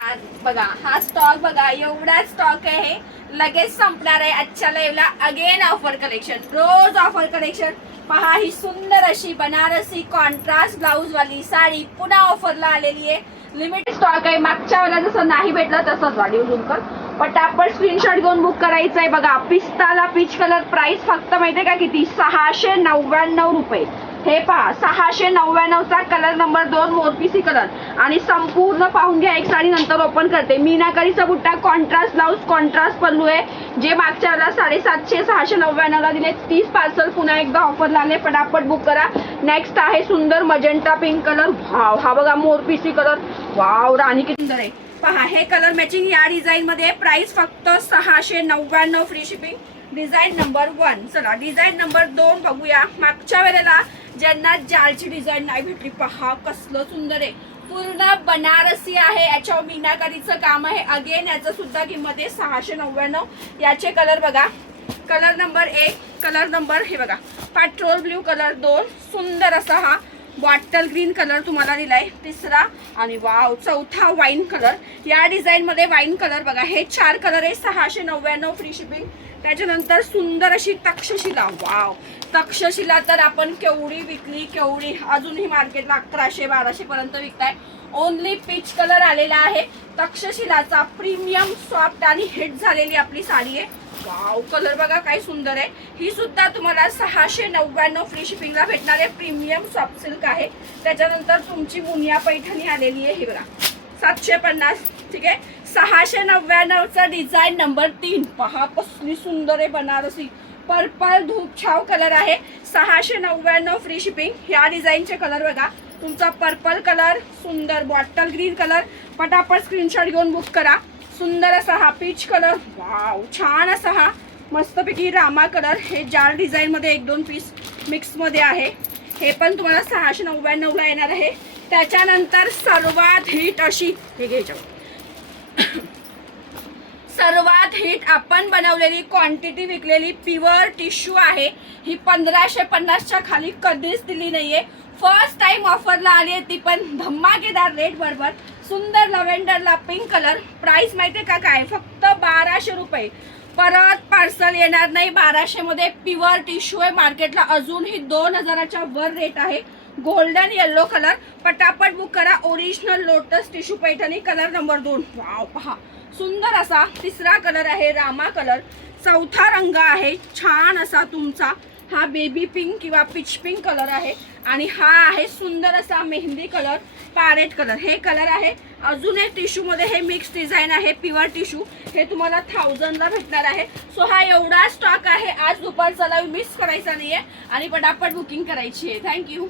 बघा हा स्टॉक बघा, एवढा स्टॉक आहे, लगेच संपणार आहे आजच्या लाईव्हला. अगेन ऑफर कलेक्शन, रोज ऑफर कलेक्शन. पहा ही सुंदर अशी बनारसी कॉन्ट्रास्ट ब्लाउज वाली साडी पुन्हा ऑफरला आलेली आहे. लिमिटेड स्टॉक आहे. मागच्या वेळेला जसं नाही भेटलं तसंच वाढीव झुमकर. पटापट स्क्रीनशॉट घेऊन बुक करायचं आहे. बघा पिस्ताला पीच कलर, प्राइस फक्त माहितीये का किती, 699 रुपये. हे पहा 699 चा कलर नंबर 2 मोरपिसी कलर. आणि संपूर्ण पाहून घ्या. एक साडी नंतर ओपन करते. मीनाकारीचा बुट्टा, कॉन्ट्रास्ट ब्लाउज, कॉन्ट्रास्ट पल्लू आहे. जे मागच्या वेळेला 750-699 ला दिले 30 पार्सल पुन्हा एकदा ऑफरला आले. पटापट बुक करा. नेक्स्ट आहे सुंदर मजेंटा पिंक कलर. वाव, हा बघा मोरपिसी कलर. वाव, राणी किती सुंदर आहे. पहा हे कलर मॅचिंग या डिझाईन मध्ये. प्राइस फक्त 699, फ्री शिपिंग. Design number 1. चला डिझाईन नंबर 2 बघूया. मागच्या वेळेला ज्यांना जालची डिझाईन नाही भेटली, पहा कसलं सुंदर आहे. पूर्ण बनारसी आहे. याच्यावर मीनाकारीचं काम आहे. अगेन याचं सुद्धा किंमत आहे 699. याचे कलर बघा. कलर नंबर 1, कलर नंबर हे बघा पेट्रोल ब्ल्यू कलर 2, सुंदर असा हा बॉटल ग्रीन कलर तुम्हाला दिलाय 3रा. आणि वाव, 4था वाईन कलर. या डिझाईन मध्ये वाईन कलर बघा. हे 4 कलर आहे. 699, फ्री शिपिंग. त्याच्यानंतर सुंदर अशी तक्षशिला. वाव, तक्षशिला तर आपण केवढी विकली, केवढी, अजूनही मार्केटला 1100-1200 पर्यंत विकताय. ओनली पीच कलर आलेला आहे. तक्षशिलाचा प्रीमियम सॉफ्ट आणि हिट झालेली आपली साडी आहे. वाव, कलर बघा काय सुंदर आहे. ही सुद्धा तुम्हाला 699 फ्री शिपिंगला भेटणार आहे. प्रीमियम सॉफ्ट सिल्क आहे. त्याच्यानंतर तुमची मुनिया पैठणी आलेली आहे. हे बघा 750. ठीक आहे. 699 चा डिझाईन नंबर 3. पहा कसली सुंदर आहे. बनारसी पर्पल धूप छाव कलर आहे. 699 फ्री शिपिंग. ह्या डिझाईनचे कलर बघा. तुमचा पर्पल कलर, सुंदर बॉटल ग्रीन कलर. पटापट स्क्रीनशॉट घेऊन बुक करा. सुंदर असा हा पीच कलर. वाव, छान असा हा मस्तपैकी रामा कलर. हे जाल डिझाईन मध्ये 1-2 पीस मिक्स मध्ये आहे. हे पण तुम्हाला 699 ला येणार आहे. त्याच्यानंतर सर्वात हिट अशी, हे घ्यायच्या सर्वात हिट आपण बनवलेली क्वांटिटी विकलेली प्युअर टिश्यू आहे. ही 1550च्या खाली कधीच दिली नाहीये. फर्स्ट टाइम ऑफरला आली आहे, ती पण धमाकेदार रेट बरोबर. सुंदर लव्हेंडरला पिंक कलर. प्राइस माहितीये का काय, फक्त 1200 रुपये. परत पार्सल येणार नाही. 1200 मध्ये प्युअर टिश्यू आहे. मार्केटला अजूनही 2000च्या वर रेट आहे. Golden yellow colour. पटापट बुक करा. Original lotus tissue Paithani colour number 2. Wow, पहा सुंदर असा 3रा कलर आहे रामा कलर. 4था रंग आहे. छान असा तुमचा हा बेबी पिंक किंवा पिच पिंक कलर आहे. आणि हा आहे सुंदर असा मेहंदी कलर, पॅरेट कलर. हे कलर आहे. अजून एक टिश्यू मध्ये हे मिक्स डिझाईन आहे. Pure tissue. हे तुम्हाला 1000 ला भेटणार आहे. सो हा एवढा स्टॉक आहे. आज दुपारचा लाईव्ह मिस करायचा नाहीये आणि पटापट बुकिंग करायची आहे. थँक्यू.